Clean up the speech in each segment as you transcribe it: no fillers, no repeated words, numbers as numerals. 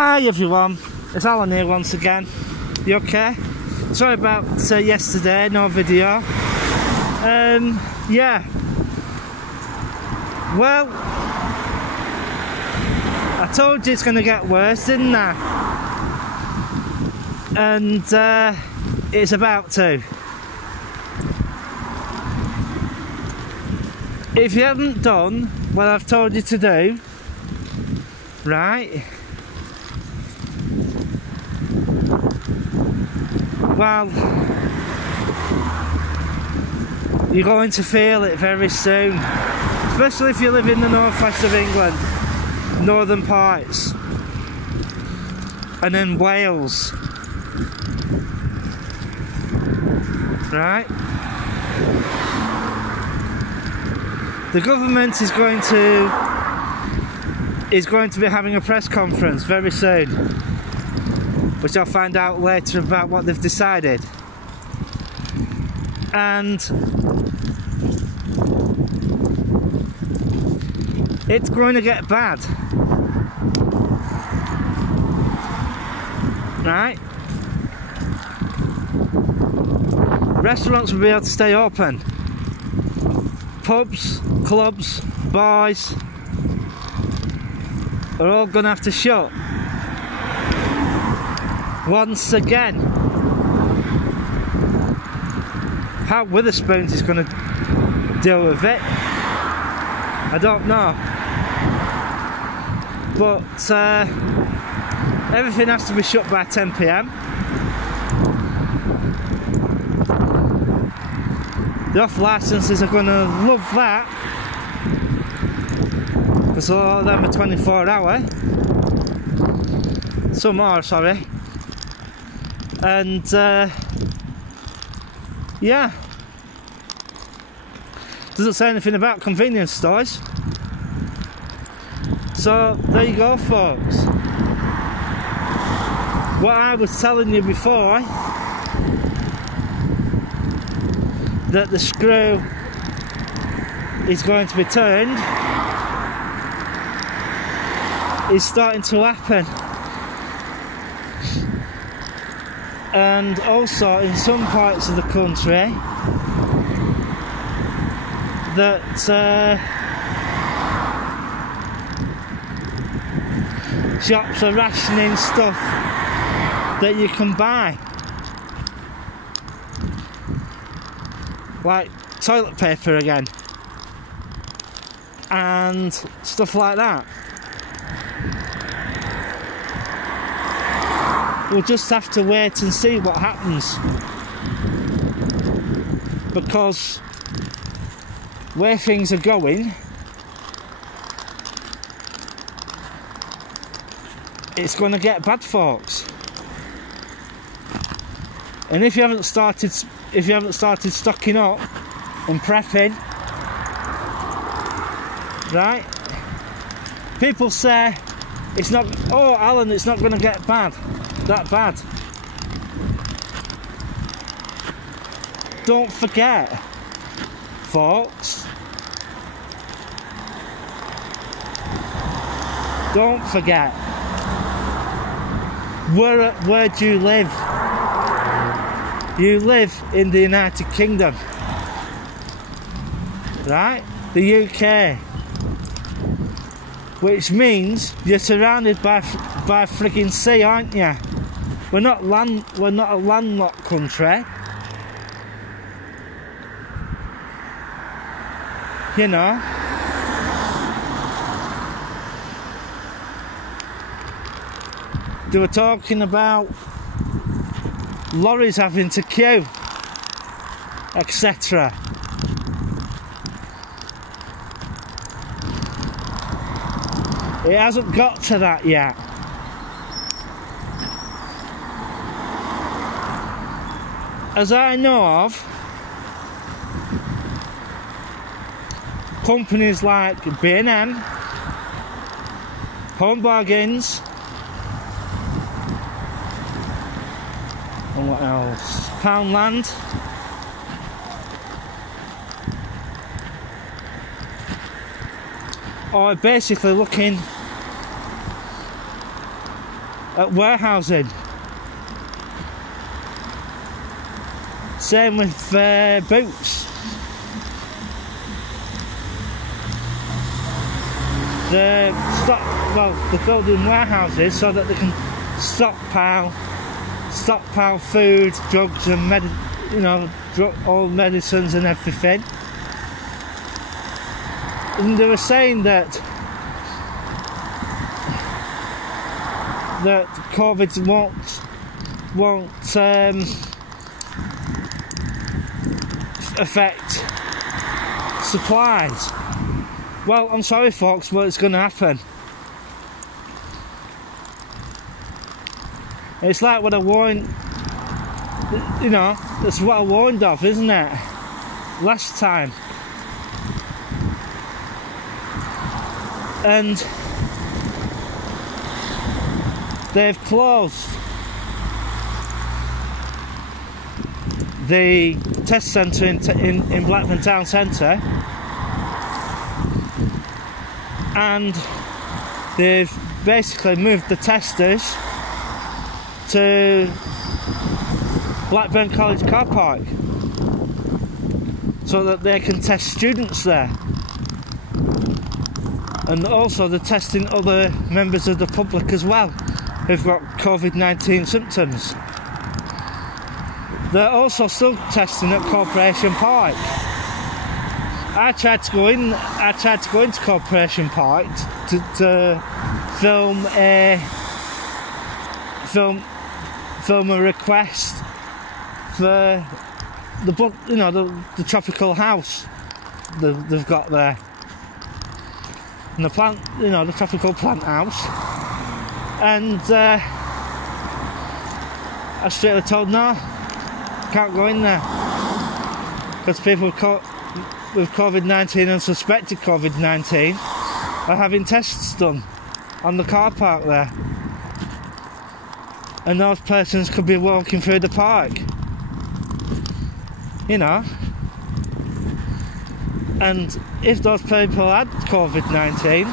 Hi everyone, it's Alan here once again. You okay? Sorry about yesterday, no video. Yeah. Well, I told you it's going to get worse, didn't I? And it's about to. If you haven't done what I've told you to do, right? Well, you're going to feel it very soon, especially if you live in the northwest of England, northern parts, and in Wales, right? The government is going to be having a press conference very soon, which I'll find out later about what they've decided. And it's going to get bad, right? Restaurants will be able to stay open. Pubs, clubs, bars are all going to have to shut. Once again. How Witherspoons is going to deal with it, I don't know. But everything has to be shut by 10 PM. The off licenses are going to love that, because a lot of them are 24 hour. Some are, sorry. And yeah, doesn't say anything about convenience stores. So there you go, folks. What I was telling you before, that the screw is going to be turned, is starting to happen. And also in some parts of the country that shops are rationing stuff that you can buy, like toilet paper again and stuff like that. We'll just have to wait and see what happens, because where things are going, it's going to get bad, folks. And if you haven't started stocking up and prepping, right? People say it's not. Oh, Alan, it's not going to get that bad. Don't forget, folks. Don't forget. Where do you live? You live in the United Kingdom, right? The UK, which means you're surrounded by frigging sea, aren't you? We're not a landlocked country, you know. They were talking about lorries having to queue, etc. It hasn't got to that yet. As I know of, companies like B&M, Home Bargains, and what else? Poundland, are basically looking at warehousing. Same with boots. They're building warehouses so that they can stockpile food, drugs, and all medicines and everything. And they were saying that COVID won't affect supplies. Well, I'm sorry folks, but it's going to happen. It's like what I warned, that's what I warned of, isn't it? Last time. And they've closed the test centre in Blackburn Town Centre, and they've basically moved the testers to Blackburn College car park so that they can test students there. And also they're testing other members of the public as well who've got COVID-19 symptoms. They're also still testing at Corporation Park. I tried to go into Corporation Park to film a request for the book, the tropical house they've got there, and the plant, the tropical plant house. And I straight told no, can't go in there because people caught with COVID-19 and suspected COVID-19 are having tests done on the car park there, and those persons could be walking through the park, and if those people had COVID-19,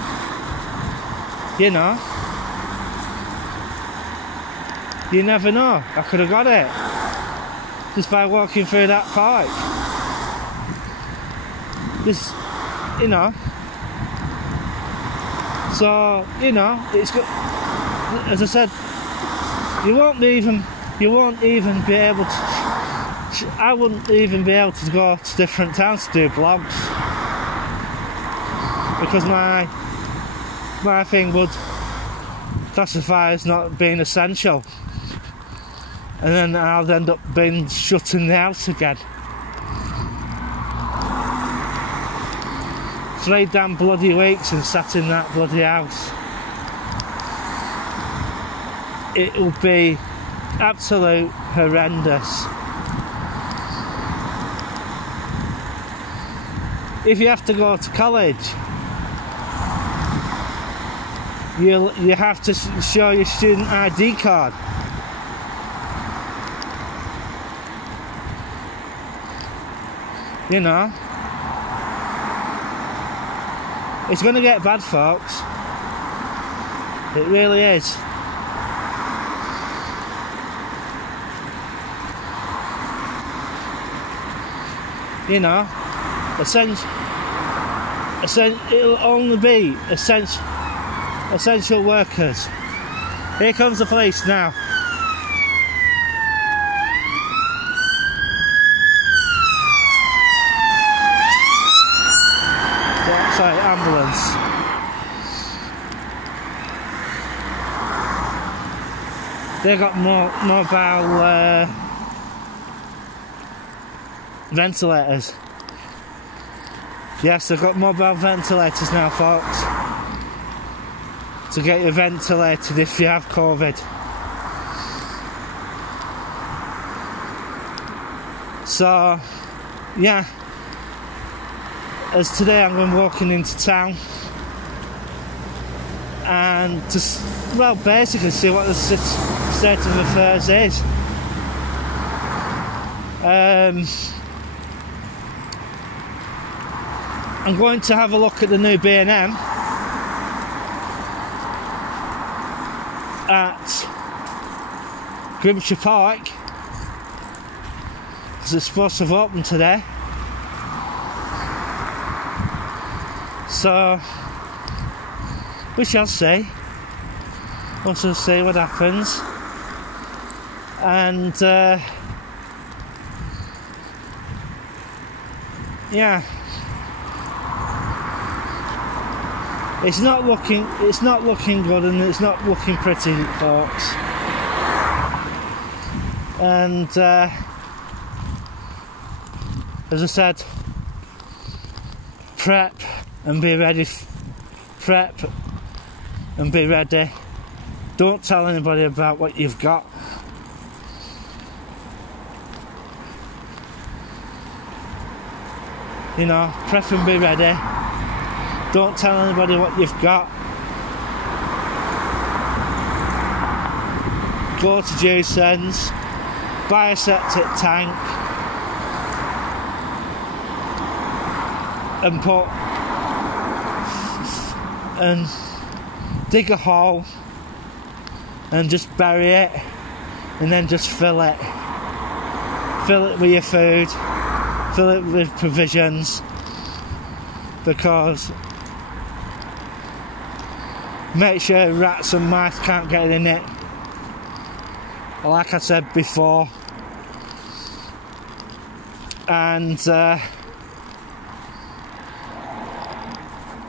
you never know, I could have got it just by walking through that park. So it's good. As I said, you won't even be able to. I wouldn't even be able to go to different towns to do vlogs because my thing would classify as not being essential, and then I'll end up being shut in the house again. 3 damn bloody weeks and sat in that bloody house. It will be absolute horrendous. If you have to go to college, you have to show your student ID card. It's going to get bad, folks. It really is. It'll only be essential workers. Here comes the police now. Sorry, ambulance. They've got mobile ventilators. Yes, they've got mobile ventilators now, folks, to get you ventilated if you have COVID. So, yeah, as today I'm going walking into town and just, basically see what the state of affairs is. I'm going to have a look at the new B&M. at Grimshire Park, because it's supposed to have opened today. So we shall see. We'll see what happens. And yeah, it's not looking good, and it's not looking pretty, folks. And as I said, prep and be ready. Prep and be ready. Don't tell anybody about what you've got. You know, prep and be ready. Don't tell anybody what you've got. Go to Jason's, buy a septic tank, and dig a hole and just bury it, and then just fill it with your food, fill it with provisions, because make sure rats and mice can't get in it, like I said before. And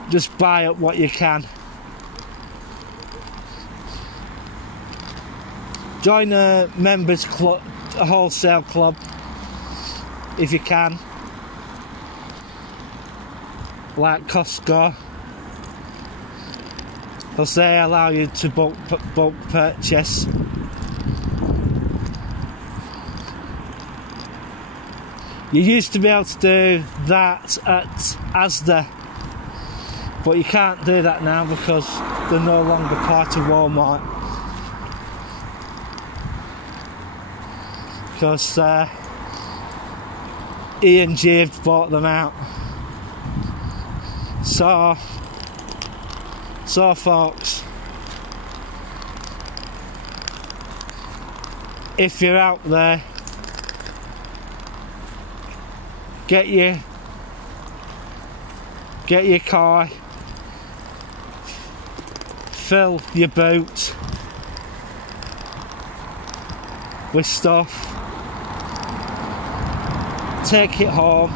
just buy up what you can. Join a members club, a wholesale club, if you can, like Costco. They'll say allow you to bulk purchase. You used to be able to do that at Asda, but you can't do that now because they're no longer part of Walmart. Because E&G have bought them out. So folks, if you're out there, get your car, fill your boot with stuff, take it home,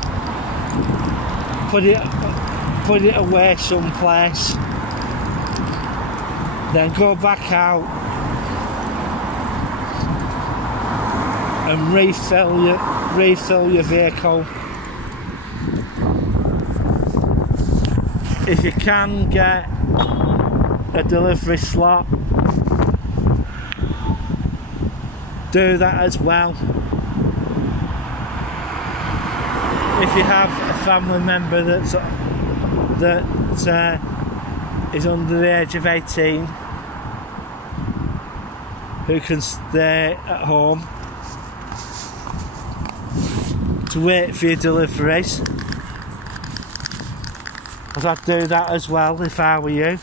put it away someplace, then go back out and refill your vehicle. If you can get a delivery slot, do that as well. If you have a family member that is under the age of 18 who can stay at home to wait for your deliveries, because I'd do that as well if I were you.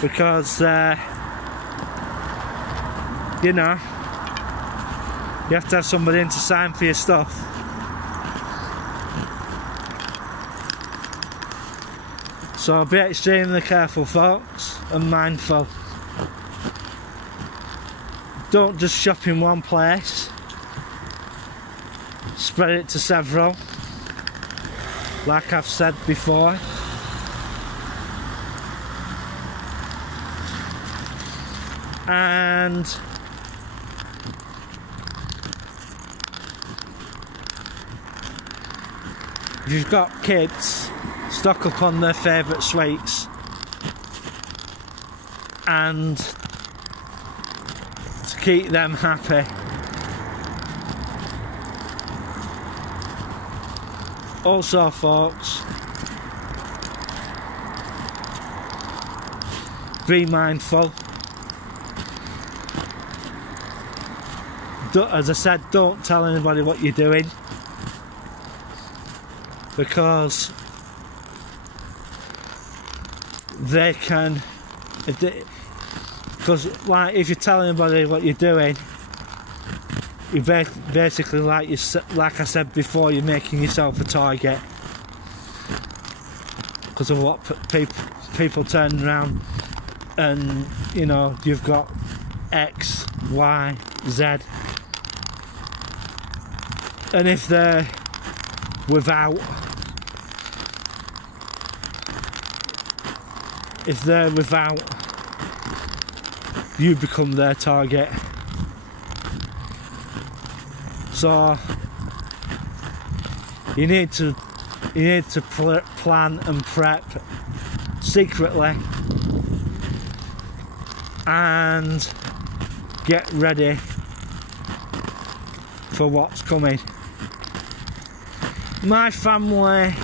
Because you know, you have to have somebody in to sign for your stuff. So be extremely careful, folks, and mindful. Don't just shop in one place. Spread it to several, like I've said before. And if you've got kids, stock up on their favourite sweets, and to keep them happy. Also, folks, be mindful. As I said, don't tell anybody what you're doing, because they can, because like if you tell anybody what you're doing, you basically like I said before, you're making yourself a target because of what people turn around and you know you've got X, Y, Z, and if they're without, you become their target. So you need to plan and prep secretly and get ready for what's coming. My family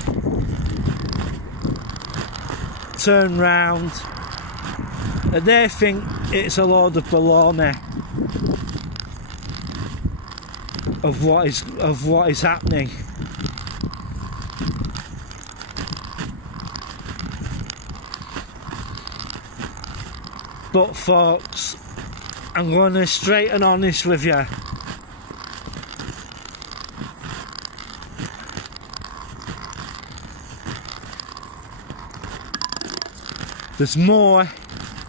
turn round and they think it's a load of baloney of what is happening. But folks, I'm going to be straight and honest with you. There's more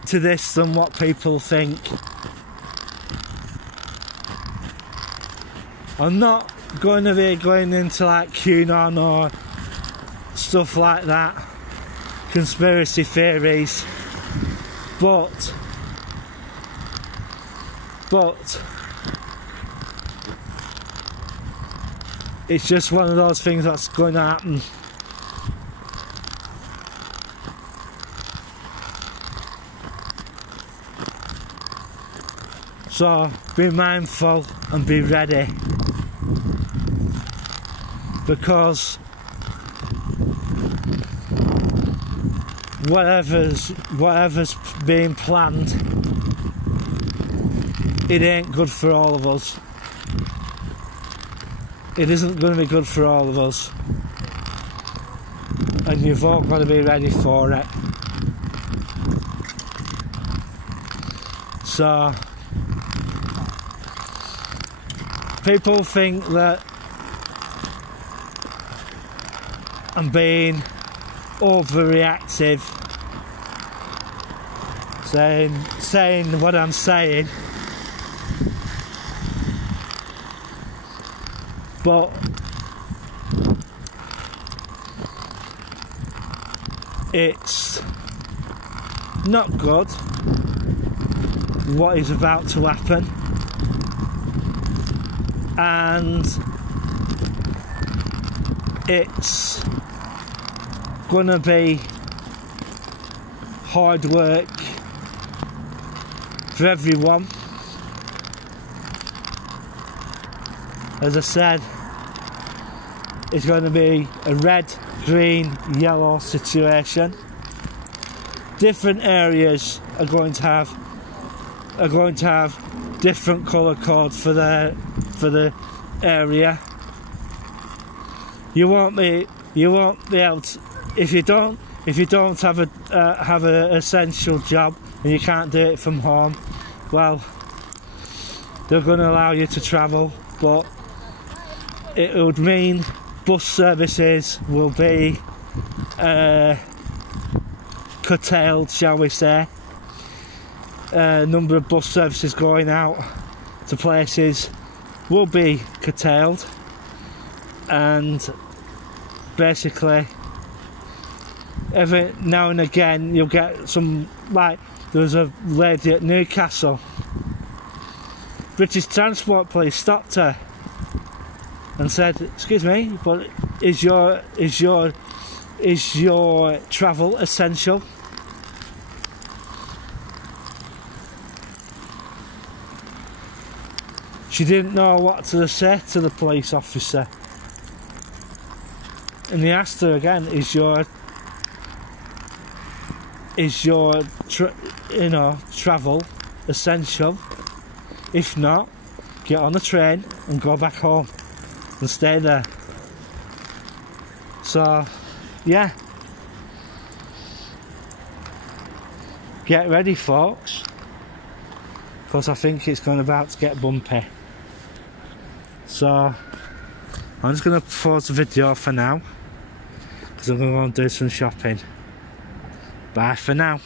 to this than what people think. I'm not going to be going into like QAnon or stuff like that, conspiracy theories, but it's just one of those things that's going to happen. So be mindful and be ready, because whatever's being planned, it ain't good for all of us. It isn't going to be good for all of us, and you've all got to be ready for it. So people think that I'm being overreactive, saying what I'm saying, but it's not good what is about to happen, and it's gonna be hard work for everyone. As I said, it's going to be a red, green, yellow situation. Different areas are going to have different colour codes for the area. You won't be able to, if you don't have a essential job and you can't do it from home. Well, they're going to allow you to travel, but it would mean bus services will be curtailed, shall we say. Number of bus services going out to places will be curtailed, and basically every now and again you'll get some, like there was a lady at Newcastle, British Transport Police stopped her and said, "Excuse me, but is your travel essential?" She didn't know what to say to the police officer, and they asked her again, "Is your travel essential? If not, get on the train and go back home and stay there." So yeah, get ready, folks, because I think it's about to get bumpy. So I'm just going to pause the video for now, because I'm going to go and do some shopping. Bye for now.